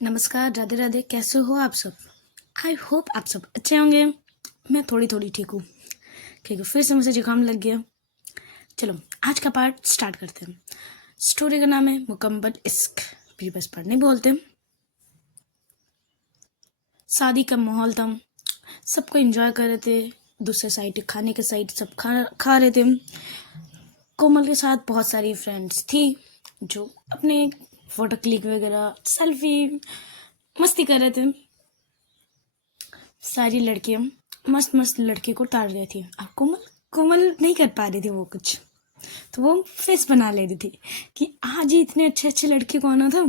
नमस्कार, राधे राधे। कैसे हो आप सब? आई होप आप सब अच्छे होंगे। मैं थोड़ी थोड़ी ठीक हूँ क्योंकि फिर से मुझे जुकाम लग गया। चलो आज का पार्ट स्टार्ट करते हैं। स्टोरी का नाम है मुकम्मल इश्क। फिर बस पढ़ने बोलते हैं। शादी का माहौल था, सबको एंजॉय कर रहे थे। दूसरे साइड खाने के साइड सब खा रहे थे। कोमल के साथ बहुत सारी फ्रेंड्स थी जो अपने फोटो क्लिक वगैरह सेल्फी मस्ती कर रहे थे। सारी लड़कियां मस्त मस्त लड़के को ताड़ रही थी और कोमल कोमल नहीं कर पा रही थी वो कुछ, तो वो फेस बना ले रही थी कि आज ही इतने अच्छे अच्छे लड़के को आना था।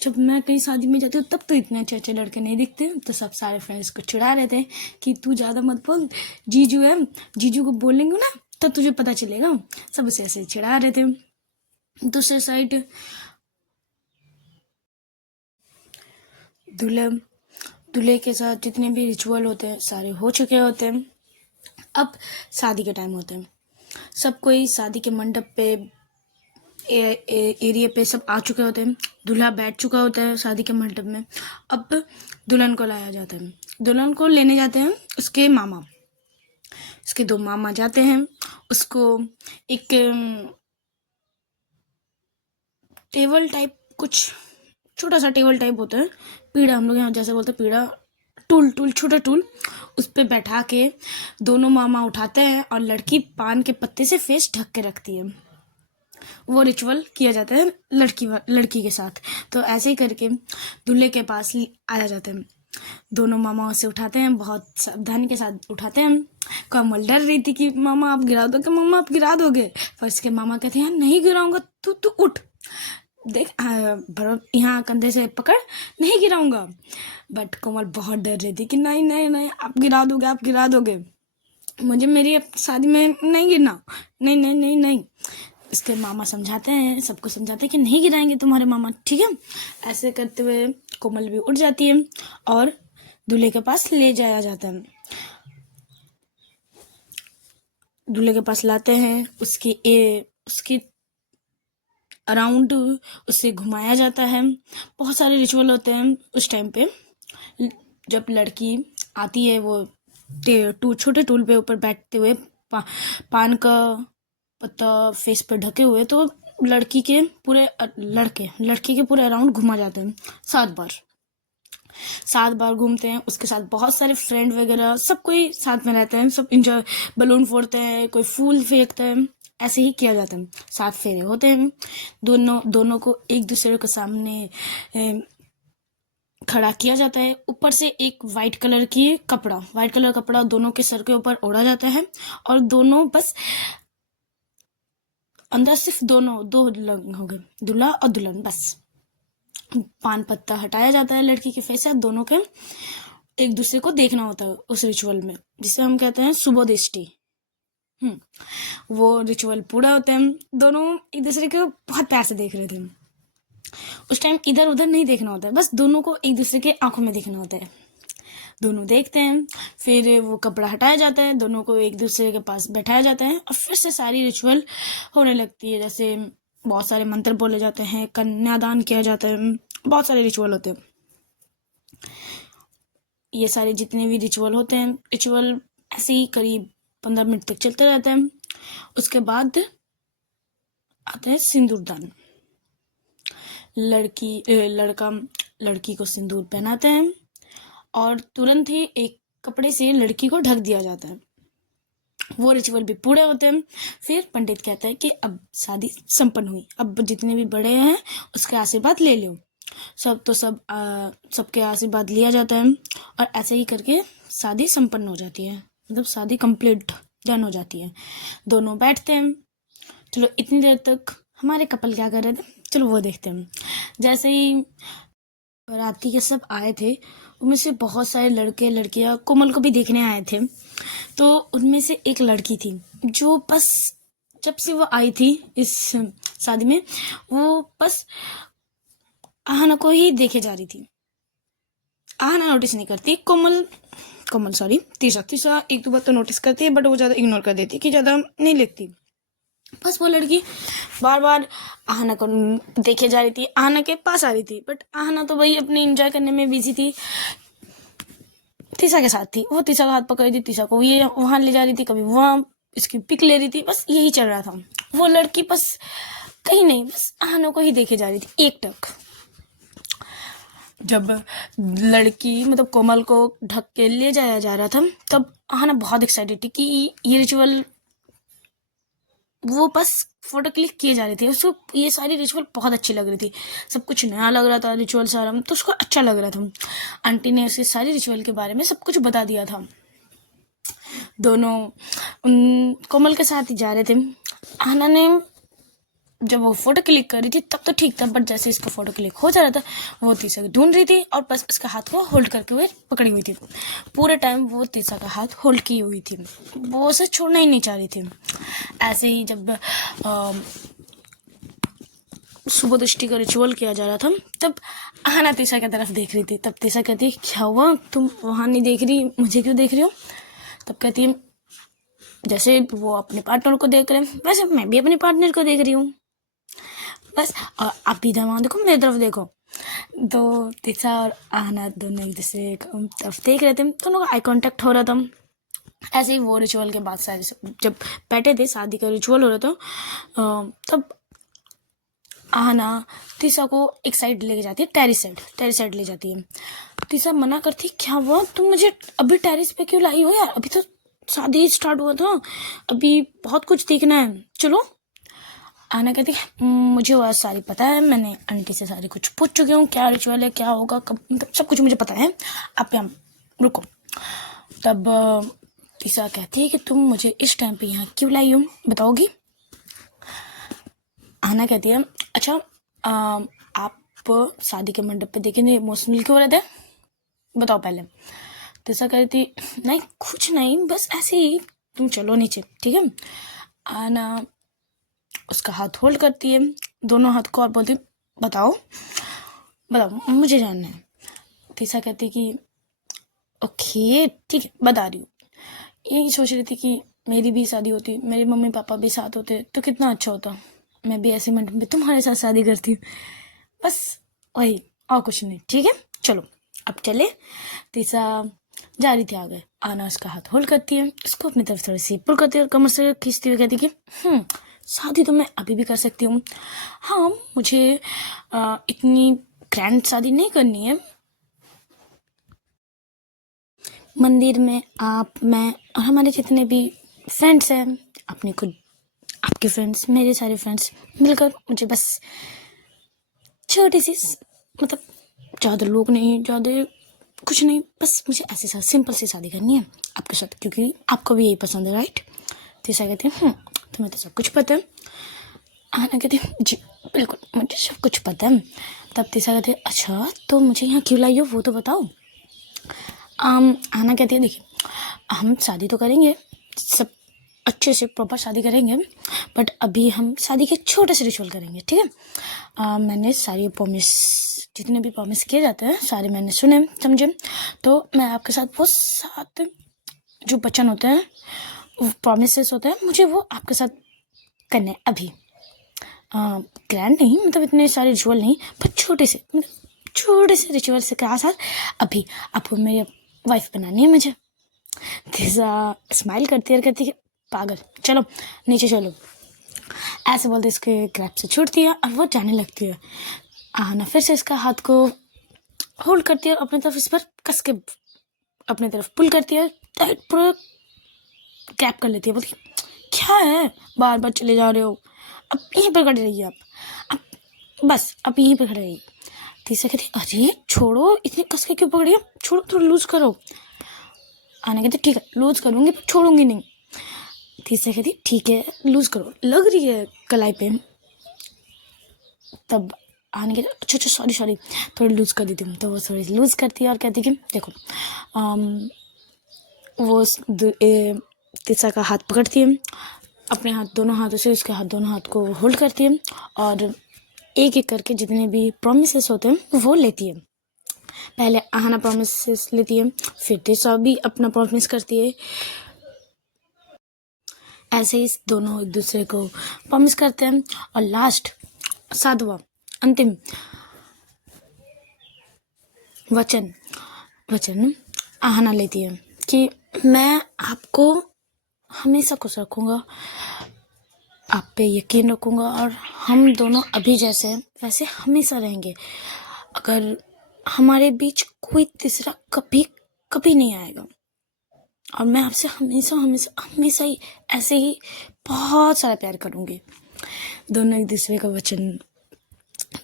जब मैं कहीं शादी में जाती हूँ तब तो इतने अच्छे अच्छे लड़के नहीं दिखते। तो सब सारे फ्रेंड्स को चिढ़ा रहे थे कि तू ज़्यादा मत बोल, जीजू है, जीजू को बोलेंगे ना तब तुझे पता चलेगा। सब उसे ऐसे चिढ़ा रहे थे। दूसरे साइड दूल्हे के साथ जितने भी रिचुअल होते हैं सारे हो चुके होते हैं। अब शादी के टाइम होते हैं। सब कोई शादी के मंडप पे एरिया पे सब आ चुके होते हैं। दूल्हा बैठ चुका होता है शादी के मंडप में। अब दुल्हन को लाया जाता है। दुल्हन को लेने जाते हैं उसके मामा। उसके दो मामा जाते हैं। उसको एक टेबल टाइप, कुछ छोटा सा टेबल टाइप होता है, पीढ़ा हम लोग यहाँ जैसे बोलते हैं, पीढ़ा, टूल छोटा टूल, उस पर बैठा के दोनों मामा उठाते हैं और लड़की पान के पत्ते से फेस ढक के रखती है। वो रिचुअल किया जाता है लड़की के साथ। तो ऐसे ही करके दूल्हे के पास आया जाता है। दोनों मामा उसे उठाते हैं, बहुत सावधानी के साथ उठाते हैं। कमल डर रही थी कि मामा आप गिरा दोगे, मामा आप गिरा दोगे। फर्स्ट के मामा कहते हैं नहीं गिराऊंगा, तू उठ, देख यहाँ कंधे से पकड़, नहीं गिराऊंगा। बट कोमल बहुत डर रही थी कि नहीं नहीं नहीं आप गिरा दोगे, आप गिरा दोगे, मुझे मेरी शादी में नहीं गिरना, नहीं नहीं नहीं नहीं। इसके मामा समझाते हैं, सबको समझाते हैं कि नहीं गिराएंगे तुम्हारे मामा, ठीक है। ऐसे करते हुए कोमल भी उठ जाती है और दूल्हे के पास ले जाया जाता है। दूल्हे के पास लाते हैं, उसकी अराउंड उसे घुमाया जाता है। बहुत सारे रिचुअल होते हैं उस टाइम पे। जब लड़की आती है वो छोटे टूल पे ऊपर बैठते हुए पान का पत्ता फेस पे ढके हुए, तो लड़की के पूरे अराउंड घुमा जाते हैं 7 बार घूमते हैं। उसके साथ बहुत सारे फ्रेंड वगैरह सब कोई साथ में रहते हैं। सब इंजॉय, बलून फोड़ते हैं, कोई फूल फेंकते हैं, ऐसे ही किया जाता है। 7 फेरे होते हैं। दोनों को एक दूसरे के सामने खड़ा किया जाता है। ऊपर से एक वाइट कलर कपड़ा दोनों के सर के ऊपर ओढ़ा जाता है और दोनों बस अंदर सिर्फ दो लोग हो गए, दूल्हा और दुल्हन। बस पान पत्ता हटाया जाता है लड़की के फेस से। दोनों के एक दूसरे को देखना होता है उस रिचुअल में, जिसे हम कहते हैं शुभ दृष्टि। वो रिचुअल पूरा होता है। दोनों एक दूसरे को बहुत प्यार से देख रहे थे। उस टाइम इधर उधर नहीं देखना होता है, बस दोनों को एक दूसरे के आंखों में देखना होता है। दोनों देखते हैं, फिर वो कपड़ा हटाया जाता है, दोनों को एक दूसरे के पास बैठाया जाता है और फिर से सारी रिचुअल होने लगती है। जैसे बहुत सारे मंत्र बोले जाते हैं, कन्यादान किया जाता है, बहुत सारे रिचुअल होते हैं। ये सारे जितने भी रिचुअल होते हैं, रिचुअल ऐसे ही करीब 15 मिनट तक चलते रहते हैं। उसके बाद आता है सिंदूरदान। लड़का लड़की को सिंदूर पहनाते हैं और तुरंत ही एक कपड़े से लड़की को ढक दिया जाता है। वो रिचुअल भी पूरे होते हैं। फिर पंडित कहता है कि अब शादी संपन्न हुई, अब जितने भी बड़े हैं उसके आशीर्वाद ले लो। सबके आशीर्वाद लिया जाता है और ऐसे ही करके शादी संपन्न हो जाती है, मतलब शादी कंप्लीट डन हो जाती है। दोनों बैठते हैं। चलो इतनी देर तक हमारे कपल क्या कर रहे थे, चलो वो देखते हैं। जैसे ही बाराती के सब आए थे, उनमें से बहुत सारे लड़के लड़कियां कोमल को भी देखने आए थे। तो उनमें से एक लड़की थी जो बस जब से वो आई थी इस शादी में, वो बस आहना को ही देखे जा रही थी। आहना नोटिस नहीं करती, कोमल सॉरी, तीसरा एक दो बार तो नोटिस करती है, बट वो ज़्यादा इग्नोर कर देती कि ज़्यादा नहीं लिखती। बस वो लड़की बार बार आहना को देखे जा रही थी, आहना के पास आ रही थी, बट आहना तो वही अपनी एंजॉय करने में बिजी थी, तीसा के साथ थी। वो तीसा का हाथ पकड़ रही थी, तीसा को ये वहां ले जा रही थी, कभी वहां इसकी पिक ले रही थी, बस यही चल रहा था। वो लड़की बस कहीं नहीं, बस आहना को ही देखे जा रही थी एकटक। जब लड़की मतलब कोमल को ढक के ले जाया जा रहा था, तब आहना बहुत एक्साइटेड थी कि ये रिचुअल, वो बस फोटो क्लिक किए जा रही थी। उसको ये सारी रिचुअल बहुत अच्छी लग रही थी, सब कुछ नया लग रहा था रिचुअल सारा, तो उसको अच्छा लग रहा था। आंटी ने उसे सारी रिचुअल के बारे में सब कुछ बता दिया था। दोनों कोमल के साथ ही जा रहे थे। आहना ने जब वो फोटो क्लिक कर रही थी तब तो ठीक था, बट जैसे इसका फोटो क्लिक हो जा रहा था, वो तीसा को ढूंढ रही थी और बस उसका हाथ को होल्ड करके हुए पकड़ी हुई थी। पूरे टाइम वो तीसा का हाथ होल्ड की हुई थी, वो उसे छोड़ना ही नहीं चाह रही थी। ऐसे ही जब सुबह दृष्टि का रिचुअल किया जा रहा था, तब आहना तीसा की तरफ देख रही थी। तब तीसा कहती, क्या हुआ, तुम वहां नहीं देख रही, मुझे क्यों देख रही हो? तब कहती है, जैसे वो अपने पार्टनर को देख रहे हैं वैसे मैं भी अपने पार्टनर को देख रही हूँ, बस आप भी इधर वहां देखो, मेरी तरफ देखो। तो तीसा और आहना दोनों एक दूसरे तरफ देख रहे थे, दोनों का आई कांटेक्ट हो रहा था। ऐसे ही वो रिचुअल के बाद सारे जब बैठे थे, शादी का रिचुअल हो रहा था, तब आहना तीसा को एक साइड लेके जाती है, टेरिस साइड ले जाती है। तीसा मना करती, क्या हुआ, तुम मुझे अभी टेरिस पे क्यों लाई हो यार, अभी तो शादी स्टार्ट हुआ था, अभी बहुत कुछ देखना है, चलो। आहना कहती, मुझे वो सारी पता है, मैंने आंटी से सारी कुछ पूछ चुकी हूँ, क्या रिचुअल है, क्या होगा, कब, मतलब सब कुछ मुझे पता है, आप यहाँ रुको। तब तीसा कहती है कि तुम मुझे इस टाइम पे यहाँ क्यों लाई हो, बताओगी? आहना कहती है, अच्छा आप शादी के मंडप पे देखेंगे इमोशनल क्यों रहे थे, बताओ पहले। तीसा कहती, नहीं कुछ नहीं, बस ऐसे ही, तुम चलो नीचे, ठीक है। आहना उसका हाथ होल्ड करती है, दोनों हाथ को, और बोलती, बताओ बताओ, मुझे जानना है। तीसा कहती कि ओके ठीक है, बता रही हूँ। यही सोच रही थी कि मेरी भी शादी होती, मेरे मम्मी पापा भी साथ होते तो कितना अच्छा होता, मैं भी ऐसे मंडप में तुम्हारे साथ शादी करती हूँ, बस वही, और कुछ नहीं, ठीक है चलो अब चले। तीसा जा रही थी आगे, आना उसका हाथ होल्ड करती है, उसको अपनी तरफ थोड़ी सी पुल करती है और कमर से खींचती हुई कहती कि शादी तो मैं अभी भी कर सकती हूँ, हाँ मुझे इतनी ग्रैंड शादी नहीं करनी है, मंदिर में आप, मैं और हमारे जितने भी फ्रेंड्स हैं, अपने खुद आपके फ्रेंड्स, मेरे सारे फ्रेंड्स मिलकर, मुझे बस छोटी सी, मतलब ज़्यादा लोग नहीं, ज़्यादा कुछ नहीं, बस मुझे ऐसे साथ सिंपल सी शादी करनी है आपके साथ, क्योंकि आपको भी यही पसंद है, राइट? तीसा कहती है, तुम्हें तो सब कुछ पता है। आहना कहती है, जी बिल्कुल मुझे सब कुछ पता है। तब तीसा कहती है, अच्छा तो मुझे यहाँ क्यों लाई हो वो तो बताओ। आहना कहती है, देखिए हम शादी तो करेंगे, सब अच्छे से प्रॉपर शादी करेंगे, बट अभी हम शादी के छोटे से रिचुअल करेंगे, ठीक है। मैंने सारी प्रॉमिस, जितने भी प्रॉमिस किए जाते हैं सारे मैंने सुने समझे, तो मैं आपके साथ वो 7 जो वचन होते हैं, प्रॉमिसेस होते हैं, मुझे वो आपके साथ करने हैं अभी। ग्रैंड नहीं, मतलब इतने सारे रिचुअल नहीं, पर छोटे से, मतलब छोटे से रिचुअल से क्या साथ अभी आपको मेरी वाइफ बनानी है मुझे। तीसा स्माइल करती है और कहती है, पागल, चलो नीचे चलो। ऐसे बोलते इसके ग्रैप से छूटती है और वो जाने लगती है। आहना फिर से इसका हाथ को होल्ड करती है और अपनी तरफ इस पर कस के अपनी तरफ पुल करती है, टाइट पूरा ग्रैप कर लेती है। बोलती, क्या है बार बार चले जा रहे हो, अब यहीं पर खड़े रहिए, आप बस अब यहीं पर खड़े रहिए। तीसरा कहती, अरे छोड़ो, इतनी कस के क्यों पकड़ी हो, छोड़ो, थोड़ा लूज करो। आहना कहती, ठीक है लूज करूंगी पर छोड़ूंगी नहीं। तीसरा कहती, ठीक है लूज करो, लग रही है कलाई पे। तब आहना कहती, अच्छा अच्छा सॉरी थोड़ी लूज कर देती हूँ। तो वो थोड़ी लूज करती है और कहती कि देखो, वो तीसरा का हाथ पकड़ती है, अपने हाथ दोनों हाथों से उसके हाथ दोनों हाथ को होल्ड करती है और एक एक करके जितने भी प्रॉमिसेस होते हैं वो लेती है। पहले आहना प्रॉमिसेस लेती है, फिर तीसरा भी अपना प्रॉमिस करती है। ऐसे ही दोनों एक दूसरे को प्रॉमिस करते हैं। और लास्ट 7वां अंतिम वचन आहना लेती है कि मैं आपको हमेशा खुश रखूंगा, आप पे यकीन रखूंगा और हम दोनों अभी जैसे वैसे हमेशा रहेंगे। अगर हमारे बीच कोई तीसरा कभी कभी नहीं आएगा, और मैं आपसे हमेशा हमेशा हमेशा ही ऐसे ही बहुत सारा प्यार करूंगी। दोनों एक दूसरे का वचन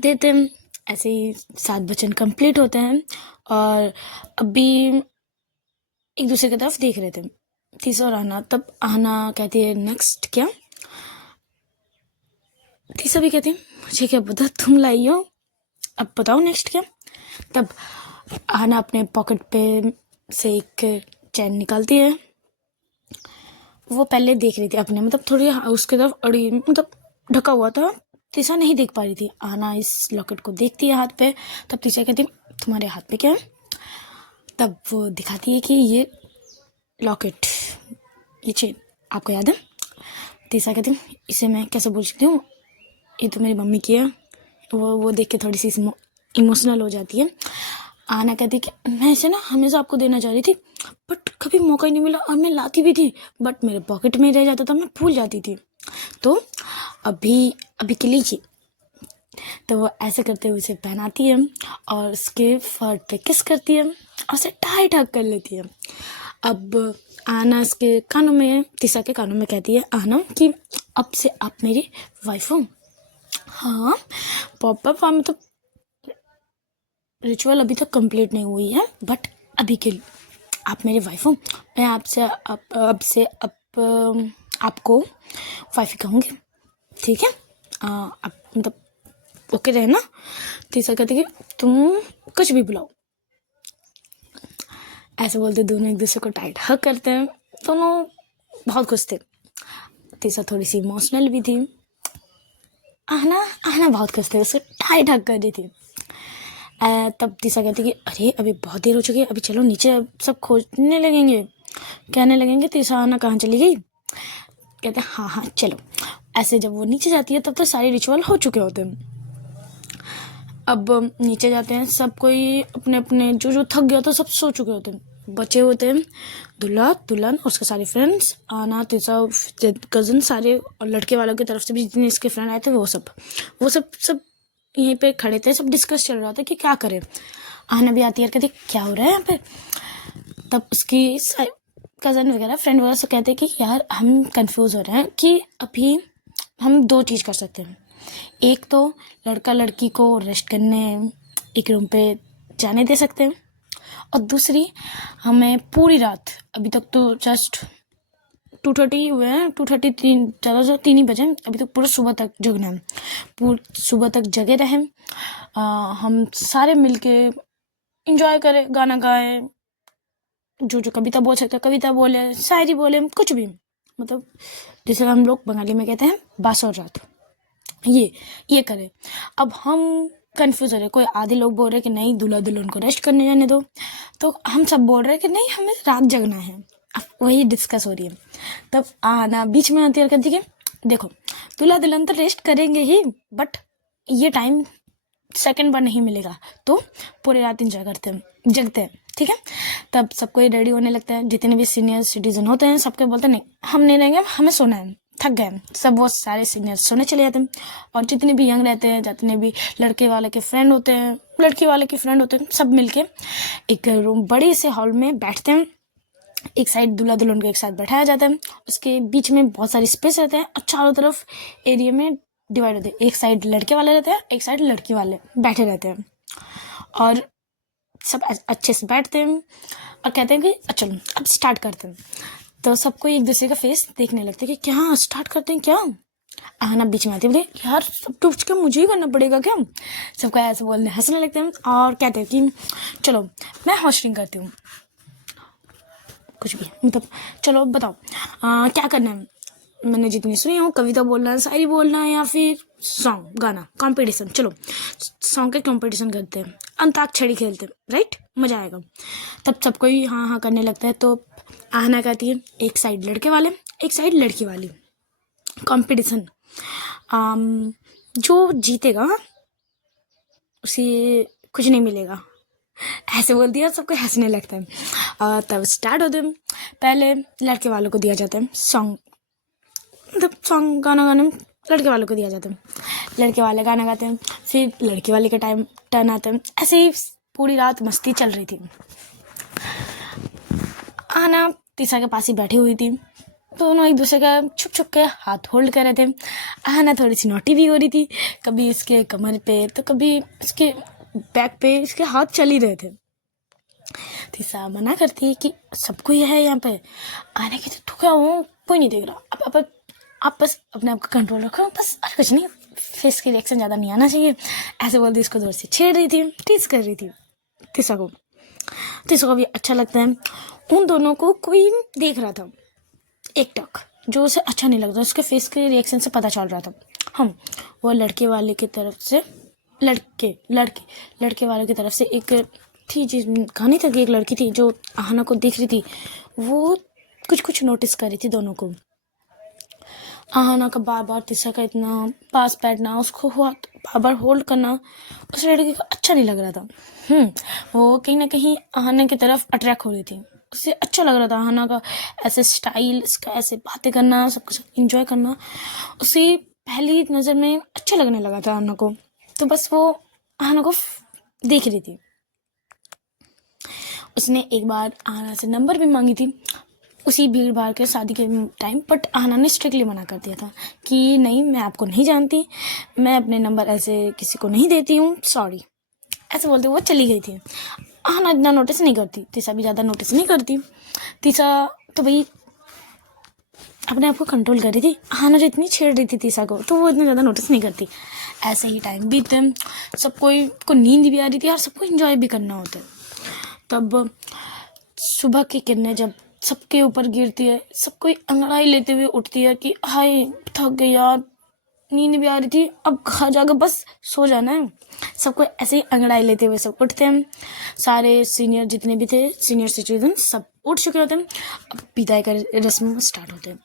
देते हैं। ऐसे ही 7 वचन कंप्लीट होते हैं और अभी एक दूसरे की तरफ देख रहे थे तीसरा और आहना। तब आहना कहती है नेक्स्ट क्या? तीसरा भी कहती है मुझे क्या पता, तुम लाई हो, अब बताओ नेक्स्ट क्या? तब आहना अपने पॉकेट पे से एक चैन निकालती है। वो पहले देख रही थी अपने, मतलब थोड़ी उसकी तरफ अड़ी, मतलब ढका हुआ था, तीसरा नहीं देख पा रही थी। आहना इस लॉकेट को देखती है हाथ पे। तब तीसरा कहती तुम्हारे हाथ पे क्या है? तब वो दिखाती है कि ये लॉकेट, ये चेन आपको याद है? तीसरा कहती इसे मैं कैसे बोल सकती हूँ, ये तो मेरी मम्मी की है। वो देख के थोड़ी सी इमोशनल हो जाती है। आहना कहती कि मैं इसे ना हमेशा आपको देना चाह रही थी, बट कभी मौका ही नहीं मिला, और मैं लाती भी थी बट मेरे पॉकेट में रह जाता था, मैं भूल जाती थी, तो अभी के लीजिए। तो वो ऐसे करते हुए उसे पहनाती है और उसके फर पे किस करती है और उसे टाइट हग कर लेती है। अब आहना इसके कानों में, तीसरा के कानों में कहती है आहना कि अब से आप मेरी वाइफ हो। हाँ पापा, मतलब रिचुअल अभी तक कंप्लीट नहीं हुई है, बट अभी के लिए आप मेरी वाइफ हो। मैं आपसे अब से आपको वाइफ ही कहूँगी, ठीक है? आप मतलब ओके रहना। तीसरा कहती कि तुम कुछ भी बुलाओ। ऐसे बोलते दोनों एक दूसरे को टाइट हग करते हैं। दोनों बहुत खुश थे। तीसरा थोड़ी सी इमोशनल भी थी। आहना बहुत खुश थे, उसे टाइट हग कर दी थी। तब तीसरा कहती कि अरे अभी बहुत देर हो चुकी है, अभी चलो नीचे, सब खोजने लगेंगे, कहने लगेंगे तीसरा आहना कहाँ चली गई। कहते हाँ चलो। ऐसे जब वो नीचे जाती है तब तो सारे रिचुअल हो चुके होते हैं। अब नीचे जाते हैं, सब कोई अपने अपने जो थक गया था सब सो चुके होते हैं। बचे होते हैं दूल्हा दुल्हन और उसके सारे फ्रेंड्स, आना तीसरा कज़न सारे, और लड़के वालों की तरफ से भी जितने इसके फ्रेंड आए थे वो सब यहीं पे खड़े थे। सब डिस्कस चल रहा था कि क्या करें। आहना भी आती है, कहती क्या हो रहा है यहाँ पे? तब उसकी कज़न वगैरह फ्रेंड वगैरह सब कहते हैं कि यार हम कंफ्यूज हो रहे हैं कि अभी हम 2 चीज़ कर सकते हैं। एक तो लड़का लड़की को रेस्ट करने एक रूम पे जाने दे सकते हैं, और दूसरी हमें पूरी रात, अभी तक तो जस्ट 2:30 हुए हैं, 2:33 ज़्यादा से 3 ही बजे, अभी तक पूरा सुबह तक जगना है। सुबह तक जगे रहें, हम सारे मिलके इंजॉय करें, गाना गाएं, जो कविता बोल सकते कविता बोले, शायरी बोले, कुछ भी, मतलब जिसे हम लोग बंगाली में कहते हैं बासर रात, ये करें। अब हम कंफ्यूज हो रहे, कोई आधे लोग बोल रहे कि नहीं दूल्हा दुल्हन को रेस्ट करने जाने दो, तो हम सब बोल रहे कि नहीं हमें रात जगना है। अब वही डिस्कस हो रही है। तब आना बीच में आती है और कहती है देखो दूल्हा दुल्हन तो रेस्ट करेंगे ही, बट ये टाइम सेकंड बार नहीं मिलेगा, तो पूरी रात इंजॉय करते हैं, जगते हैं, ठीक है? तब सबको रेडी होने लगता है। जितने भी सीनियर सिटीजन होते हैं सबके बोलते हैं नहीं हम नहीं रहेंगे, हमें सोना है, थक गए। सब वो सारे सीनियर सोने चले जाते हैं, और जितने भी यंग रहते हैं, जितने भी लड़के वाले के फ्रेंड होते हैं, लड़की वाले के फ्रेंड होते हैं, सब मिलके एक रूम बड़े से हॉल में बैठते हैं। एक साइड दूल्हा दुल्हन को एक साथ बैठाया जाता है, उसके बीच में बहुत सारी स्पेस रहते हैं, और चारों तरफ एरिया में डिवाइड होते हैं। एक साइड लड़के वाले रहते हैं, एक साइड लड़की वाले बैठे रहते हैं, और सब अच्छे से बैठते हैं और कहते हैं कि चलो अब स्टार्ट करते हैं। तो सबको एक दूसरे का फेस देखने लगते हैं कि क्या स्टार्ट करते हैं क्या? आहना बीच में आती है, बोले यार सब टूट के मुझे ही करना पड़ेगा क्या? सबको ऐसे बोलने हंसने लगते हैं और कहते हैं कि चलो मैं होस्टिंग करती हूँ, कुछ भी, मतलब चलो बताओ क्या करना है? मैंने जितनी सुनी हूँ, कविता बोलना है, शायरी बोलना है, या फिर सॉन्ग गाना कंपटीशन। चलो सॉन्ग के कंपटीशन करते हैं, अंताक्षरी खेलते हैं, राइट? मजा आएगा। तब सबको ही हाँ करने लगता है। तो आहना कहती है एक साइड लड़के वाले, एक साइड लड़की वाली, कंपटीशन, जो जीतेगा उसे कुछ नहीं मिलेगा, ऐसे बोल दिया। सबको हंसने लगता है। तब स्टार्ट होते हैं। पहले लड़के वालों को दिया जाता है सॉन्ग, मतलब सॉन्ग गाना गाने में लड़के वालों को दिया जाता है। लड़के वाले गाना गाते हैं, फिर लड़के वाले का टाइम टर्न आता है। ऐसे ही पूरी रात मस्ती चल रही थी। आना तीसा के पास ही बैठी हुई थी। दोनों एक दूसरे का छुप छुप के हाथ होल्ड कर रहे थे। आना थोड़ी सी नोटी भी हो रही थी, कभी इसके कमर पे तो कभी इसके बैक पे इसके हाथ चल ही रहे थे। तीसा मना करती कि सब कोई है यहाँ पे। आने की तो क्या हो, कोई नहीं देख रहा, आप बस अपने आप का कंट्रोल रखो, बस और कुछ नहीं, फेस की रिएक्शन ज़्यादा नहीं आना चाहिए, ऐसे बोलती इसको जोर से छेड़ रही थी, टीज कर रही थी तीसा को। तीसा को भी अच्छा लगता है। उन दोनों को कोई देख रहा था, एक टक जो उसे अच्छा नहीं लगता, उसके फेस के रिएक्शन से पता चल रहा था। हम वो लड़के वाले की तरफ से लड़के वाले की तरफ से एक थी, जिस कहानी था कि एक लड़की थी जो आहना को देख रही थी। वो कुछ नोटिस कर रही थी दोनों को। आहना का बार बार तीसा का इतना पास बैठना, उसको बार बार होल्ड करना उस लड़की को अच्छा नहीं लग रहा था। वो कहीं ना कहीं आहना की तरफ अट्रैक्ट हो रही थी। उसे अच्छा लग रहा था आहना का ऐसे स्टाइल, इसका ऐसे बातें करना, सब कुछ इंजॉय करना उसे पहली नज़र में अच्छा लगने लगा था आहना को। तो बस वो आहना को देख रही थी। उसने एक बार आहना से नंबर भी मांगी थी उसी भीड़ भाड़ के शादी के टाइम, बट आहना ने स्ट्रिक्टली मना कर दिया था कि नहीं, मैं आपको नहीं जानती, मैं अपने नंबर ऐसे किसी को नहीं देती हूँ, सॉरी, ऐसे बोलते वो चली गई थी। आहना इतना नोटिस नहीं करती, तीसा भी ज़्यादा नोटिस नहीं करती। तीसा तो भाई अपने आप को कंट्रोल कर रही थी। आहना जो इतनी छेड़ रही थी तीसा को, तो वो इतना ज़्यादा नोटिस नहीं करती। ऐसे ही टाइम बीतते, सब कोई को नींद भी आ रही थी और सबको इंजॉय भी करना होता है। तब सुबह की किरणें जब सबके ऊपर गिरती है, सब कोई अंगड़ाई लेते हुए उठती है कि हाय थक गई यार, नींद भी आ रही थी, अब घर जाकर बस सो जाना है। सबको ऐसे ही अंगड़ाई लेते हुए सब उठते हैं। सारे सीनियर जितने भी थे, सीनियर सिटीजन सब उठ चुके होते हैं। अब विदाई का रस्म स्टार्ट होते हैं।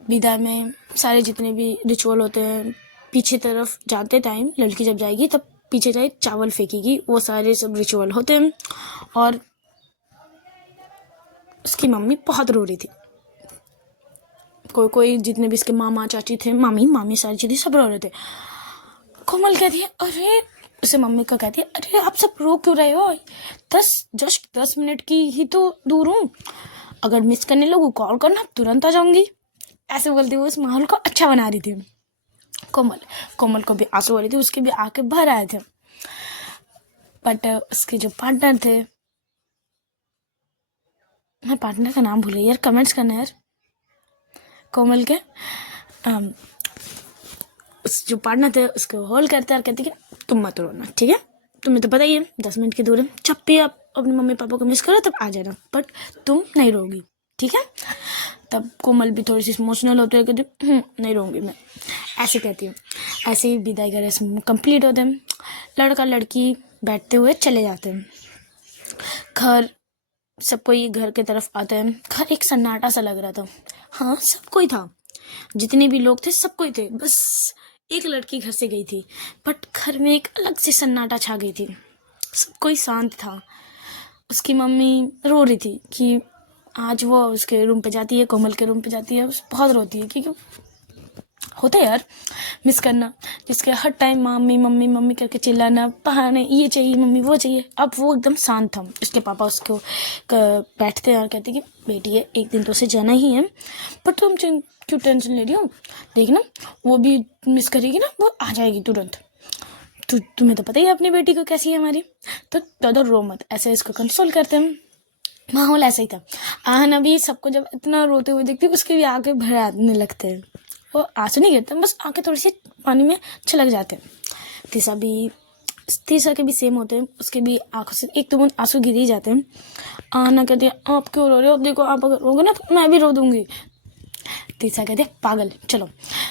विदाई में सारे जितने भी रिचुअल होते हैं, पीछे तरफ जाते टाइम लड़की जब जाएगी तब पीछे जाए चावल फेंकेगी, वो सारे सब रिचुअल होते हैं। और उसकी मम्मी बहुत रो रही थी। कोई जितने भी इसके मामा चाची थे, मामी सारी चीज़ें सब रो रहे थे। कोमल कहती है अरे, उसे मम्मी को कहती है अरे आप सब रो क्यों रहे हो, जस्ट 10 मिनट की ही तो दूर हूँ, अगर मिस करने लोगों कॉल करना तुरंत आ जाऊंगी। ऐसे बोलती हुए उस माहौल को अच्छा बना रही थी। कोमल को भी आंसू आ रही थी, उसके भी आंखें भर आए थे। बट उसके जो पार्टनर थे, मैं पार्टनर का नाम भूल गई यार, कमेंट्स करना यार। कोमल के उस जो पार्टनर थे उसको होल्ड करते और कहते कि तुम मत रोना, ठीक है, तुम्हें तो पता ही है 10 मिनट की दूर है, जब भी आप अपने मम्मी पापा को मिस करो तब आ जाना, बट तुम नहीं रोगी, ठीक है। तब कोमल भी थोड़ी सी इमोशनल होती है, कहती नहीं रोऊंगी मैं, ऐसे कहती हूँ। ऐसे ही विदाई का रस्म कंप्लीट होते हैं। लड़का लड़की बैठते हुए चले जाते हैं घर। सब कोई घर की तरफ आता है। घर एक सन्नाटा सा लग रहा था। हाँ, सब कोई था, जितने भी लोग थे सब कोई थे, बस एक लड़की घर से गई थी, बट घर में एक अलग से सन्नाटा छा गई थी। सब कोई शांत था। उसकी मम्मी रो रही थी कि आज वो उसके रूम पे जाती है, कोमल के रूम पे जाती है, बहुत रोती है, क्योंकि होता है यार मिस करना, जिसके हर टाइम मम्मी मम्मी मम्मी करके चिल्लाना, बहाने, ये चाहिए मम्मी वो चाहिए। अब वो एकदम शांत था। उसके पापा उसको बैठते हैं और कहते कि बेटी है, एक दिन तो उसे जाना ही है, पर तुम क्यों टेंशन ले रही हो, देखना वो भी मिस करेगी ना, वो आ जाएगी तुरंत। तुम्हें तो पता ही है अपनी बेटी को कैसी है हमारी, तो ज़्यादा रो मत, ऐसे इसको कंसोल करते हैं। माहौल ऐसा ही था। आहना भी सबको जब इतना रोते हुए देखती उसके भी आंखें भर आने लगते हैं। वो आंसू नहीं गिरते, बस आंखें थोड़ी सी पानी में छलक जाते हैं। तीसरा के भी सेम होते हैं, उसके भी आंखों से एक तो बूंद आंसू गिर ही जाते हैं। आहना कहती है आप क्यों रो रहे हो, देखो आप अगर रोगे ना तो मैं भी रो दूंगी। तीसरा कहते हैं पागल, चलो।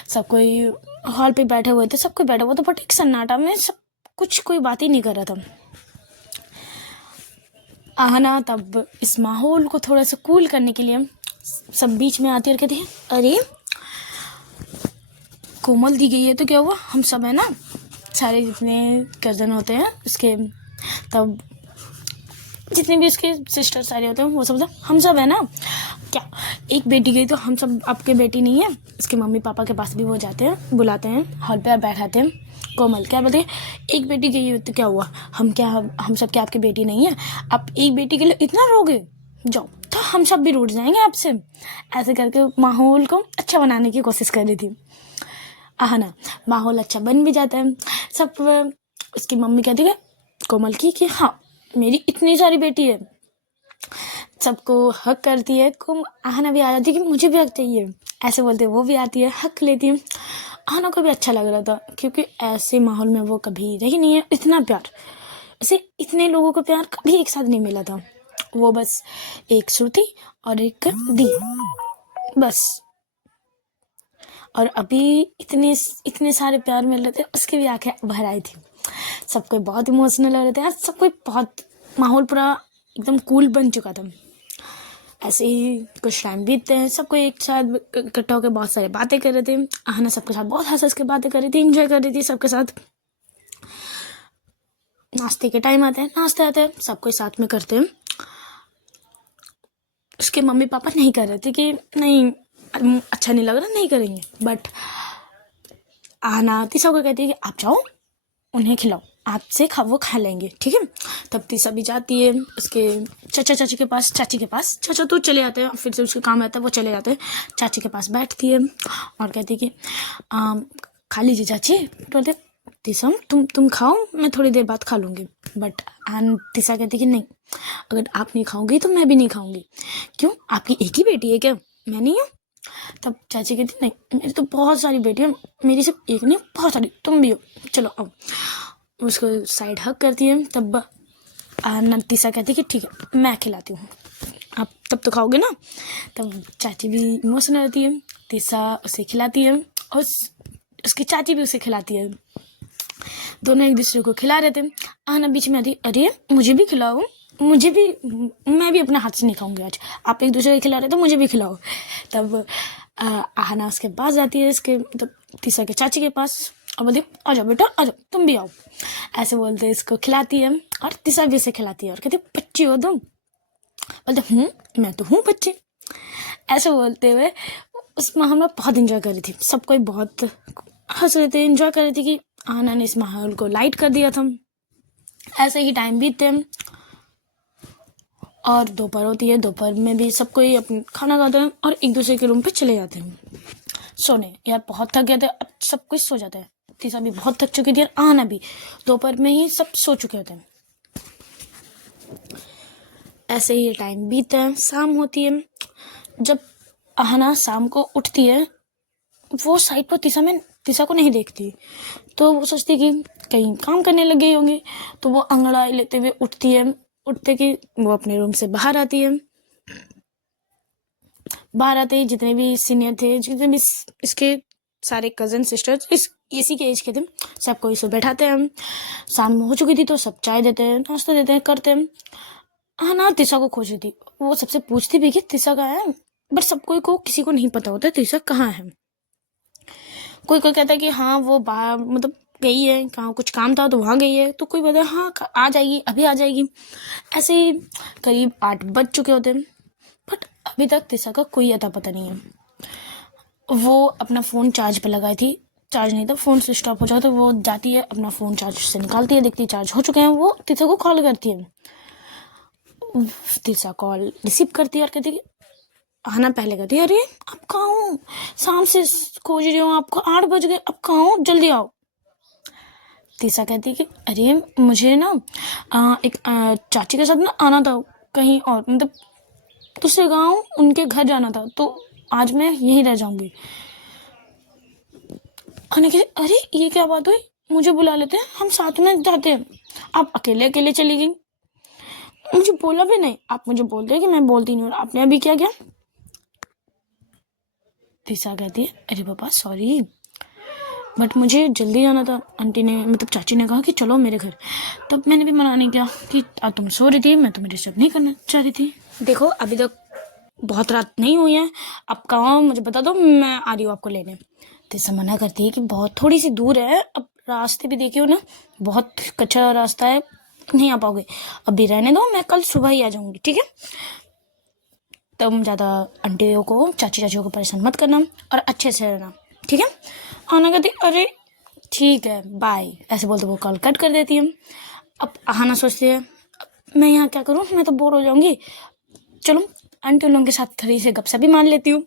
सब कोई हॉल पे बैठे हुए थे, सब कोई बैठा हुआ था, बट एक सन्नाटा में सब कुछ कोई बात ही नहीं कर रहा था। आहना तब इस माहौल को थोड़ा सा कूल करने के लिए सब बीच में आती और कहती है अरे कोमल दी गई है तो क्या हुआ, हम सब है ना, सारे जितने कज़न होते हैं उसके, तब जितने भी उसके सिस्टर सारे होते हैं वो सब हम सब है ना, क्या एक बेटी गई तो हम सब आपके बेटी नहीं है। उसके मम्मी पापा के पास भी वो जाते हैं, बुलाते हैं, हॉल पे बैठाते हैं। कोमल क्या बोलते हैं, एक बेटी गई तो क्या हुआ, हम सब क्या आपकी बेटी नहीं है, आप एक बेटी के लिए इतना रोगे, जाओ, तो हम सब भी रूठ जाएंगे आपसे। ऐसे करके माहौल को अच्छा बनाने की कोशिश कर रही थी। हाँ ना, माहौल अच्छा बन भी जाता है सब। उसकी मम्मी कहती है कोमल की कि हाँ मेरी इतनी सारी बेटी है, सबको हक करती है। आहना भी आ जाती है कि मुझे भी हक चाहिए, ऐसे बोलते वो भी आती है, हक लेती है। आहना को भी अच्छा लग रहा था क्योंकि ऐसे माहौल में वो कभी रही नहीं है। इतना प्यार, ऐसे इतने लोगों को प्यार कभी एक साथ नहीं मिला था। वो बस एक श्रुति और एक दी, बस। और अभी इतने सारे प्यार मिल रहे थे, उसकी भी आंखें भर आई थी। सब कोई बहुत इमोशनल हो रहे थे यार, सब कोई बहुत, माहौल पूरा एकदम कूल बन चुका था। ऐसे ही कुछ टाइम बीतते हैं, सबको एक साथ इकट्ठा होकर बहुत सारी बातें कर रहे थे। आहना सबके साथ बहुत हंस के बातें कर रही थी, इंजॉय कर रही थी सबके साथ। नाश्ते के टाइम आते हैं, नाश्ते आते हैं, सब कोई साथ में करते हैं। उसके मम्मी पापा नहीं कर रहे थे कि नहीं अच्छा नहीं लग रहा, नहीं करेंगे, बट आहना तीसा को कहती है कि आप जाओ उन्हें खिलाओ, आपसे वो खा लेंगे, ठीक है। तब तीसा भी जाती है उसके चाची के पास। चाचा तो चले जाते हैं, फिर से उसके काम रहता है, वो चले जाते हैं। चाची के पास बैठती है और कहती है कि खा लीजिए चाची। बोलते तीसा तुम खाओ, मैं थोड़ी देर बाद खा लूँगी। बट तीसा कहती कि नहीं, अगर आप नहीं खाओगी तो मैं भी नहीं खाऊंगी। क्यों, आपकी एक ही बेटी है क्या, मैं नहीं हूँ? तब चाची कहती नहीं, मेरी तो बहुत सारी बेटियां, मेरी सिर्फ एक नहीं बहुत सारी, तुम भी हो, चलो आओ। उसको साइड हक करती है। तब तीसा कहती कि ठीक है मैं खिलाती हूँ, आप तब तो खाओगे ना। तब चाची भी इमोशनल रहती है, तीसा उसे खिलाती है और उसकी चाची भी उसे खिलाती है। दोनों एक दूसरे को खिला रहे थे। आहना बीच में आती, अरे मुझे भी खिलाओ, मैं भी अपने हाथ से नहीं खाऊंगी आज, आप एक दूसरे को खिला रहे तो मुझे भी खिलाओ। तब आहना उसके पास जाती है, इसके मतलब तीसा के चाची के पास, और बोलती आ जाओ बेटा आ जाओ, तुम भी आओ। ऐसे बोलते इसको खिलाती है और तीसा भी इसे खिलाती है और कहती बच्ची हो तुम। बोलते मैं तो हूँ बच्ची। ऐसे बोलते हुए उस माहौल में बहुत इंजॉय कर रही थी, सब कोई बहुत हंस रहे थे, इंजॉय कर रही थी कि आहना ने इस माहौल को लाइट कर दिया था। ऐसे ही टाइम बीतते हैं और दोपहर होती है। दोपहर में भी सब कोई अपना खाना खाते हैं और एक दूसरे के रूम पे चले जाते हैं सोने। यार बहुत थक गए थे, अब सब कुछ सो जाता है। तीसा भी बहुत थक चुकी थी और आहना भी, दोपहर में ही सब सो चुके होते हैं। ऐसे ही टाइम बीतता है, शाम होती है। जब आहना शाम को उठती है, वो साइड पर तीसा को नहीं देखती, तो वो सोचती कि कहीं काम करने लग गई होंगी। तो वो अंगड़ाई लेते हुए उठती है, उठते कि वो अपने रूम से बाहर आती है। बाहर आते ही जितने भी सीनियर थे, जितने भी इसके सारे कजन सिस्टर्स इसी के एज के थे, सबको इसे बैठाते हैं। शाम हो चुकी थी तो सब चाय देते हैं, नाश्ता देते हैं, करते हैं। हाँ ना, तीसा को खोज रही थी, वो सबसे पूछती भी कि तीसा कहाँ है, बट सब कोई को किसी को नहीं पता होता तीसा कहाँ है। कोई कहता है कि हाँ वो बाहर मतलब गई है, कहाँ कुछ काम था तो वहाँ गई है, तो कोई बोलता है हाँ आ जाएगी, अभी आ जाएगी। ऐसे ही करीब 8 बज चुके होते हैं, बट अभी तक तीसा का कोई अता पता नहीं है। वो अपना फ़ोन चार्ज पे लगाई थी, चार्ज नहीं था, फ़ोन स्विच ऑफ हो जाए तो वो जाती है, अपना फ़ोन चार्ज से निकालती है, देखती है चार्ज हो चुके हैं। वो तीसा को कॉल करती है, तीसा कॉल रिसीव करती है और कहती है आहना पहले कहती है अरे आप कहाँ हो, शाम से खोज रही हूँ आपको, 8 बज गए, अब कहाँ हो, जल्दी आओ। तीसा कहती है कि अरे मुझे ना एक चाची के साथ ना आना था कहीं और, मतलब दूसरे गांव उनके घर जाना था, तो आज मैं यहीं रह जाऊंगी। आहना कहती अरे ये क्या बात हुई, मुझे बुला लेते हैं, हम साथ में जाते हैं, आप अकेले अकेले चली गई, मुझे बोला भी नहीं, आप मुझे बोलते कि मैं बोलती नहीं, और आपने अभी क्या किया। तीसा कहती है अरे पापा सॉरी, बट मुझे जल्दी जाना था, आंटी ने मतलब चाची ने कहा कि चलो मेरे घर, तब मैंने भी मना नहीं किया कि तुम सो रही थी, मैं तुम्हें डिस्टर्ब नहीं करना चाह रही थी। देखो अभी तक बहुत रात नहीं हुई है, अब कहाँ मुझे बता दो, मैं आ रही हूँ आपको लेने। तो इसे मना करती है कि बहुत थोड़ी सी दूर है, अब रास्ते भी देखियो ना, बहुत कच्चा रास्ता है, नहीं आ पाओगे, अभी रहने दो, मैं कल सुबह ही आ जाऊंगी, ठीक है। तुम ज़्यादा आंटियों को, चाचियों को परेशान मत करना और अच्छे से रहना, ठीक है। आना कहती अरे ठीक है बाय, ऐसे बोलते वो कॉल कट कर देती है। अब आना सोचती है मैं यहाँ क्या करूँ, मैं तो बोर हो जाऊंगी, चलो आंटी लोगों के साथ थोड़ी सी गपशप भी मान लेती हूँ।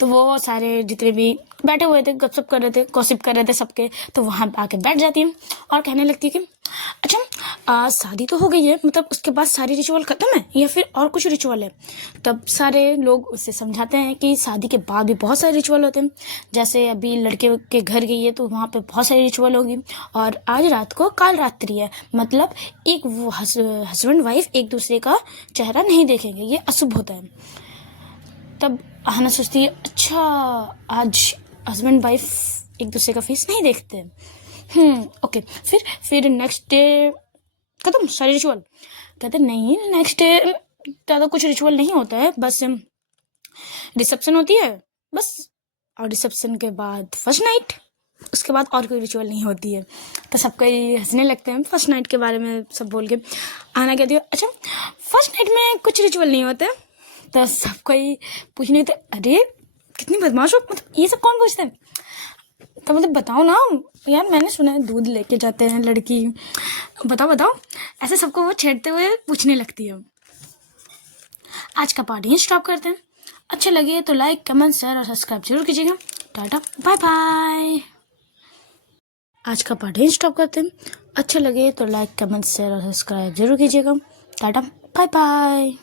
तो वो सारे जितने भी बैठे हुए थे, गपशप कर रहे थे, गॉसिप कर रहे थे सबके, तो वहाँ आके बैठ जाती है और कहने लगती है कि अच्छा शादी तो हो गई है, मतलब उसके बाद सारी रिचुअल खत्म है या फिर और कुछ रिचुअल है। तब सारे लोग उससे समझाते हैं कि शादी के बाद भी बहुत सारे रिचुअल होते हैं, जैसे अभी लड़के के घर गई है तो वहाँ पे बहुत सारी रिचुअल होगी, और आज रात को काल रात्रि है, मतलब एक वो हस्बैंड वाइफ एक दूसरे का चेहरा नहीं देखेंगे, ये अशुभ होता है। तब आहना सोचती है अच्छा आज हस्बैंड वाइफ एक दूसरे का फेस नहीं देखते। ओके, फिर नेक्स्ट डे खत्म सारे रिचुअल। कहते नहीं, नेक्स्ट डे ज़्यादा कुछ रिचुअल नहीं होता है, बस रिसेप्शन होती है बस, और रिसेप्शन के बाद फर्स्ट नाइट, उसके बाद और कोई रिचुअल नहीं होती है। तो सब कोई हंसने लगते हैं फर्स्ट नाइट के बारे में सब बोल के। आना कहती है अच्छा फर्स्ट नाइट में कुछ रिचुअल नहीं होते। तो सब कोई पूछने थे अरे कितनी बदमाश हो, मतलब ये सब कौन पूछते हैं, तो मतलब बताओ ना यार, मैंने सुना है दूध लेके जाते हैं लड़की, बताओ, ऐसे सबको वो छेड़ते हुए पूछने लगती है। आज का पार्ट यहीं स्टॉप करते हैं, अच्छे लगे तो लाइक कमेंट शेयर और सब्सक्राइब जरूर कीजिएगा। Tata bye bye. आज का पार्ट यहीं स्टॉप करते हैं, अच्छे लगे तो लाइक कमेंट शेयर और सब्सक्राइब जरूर कीजिएगा। Tata bye bye.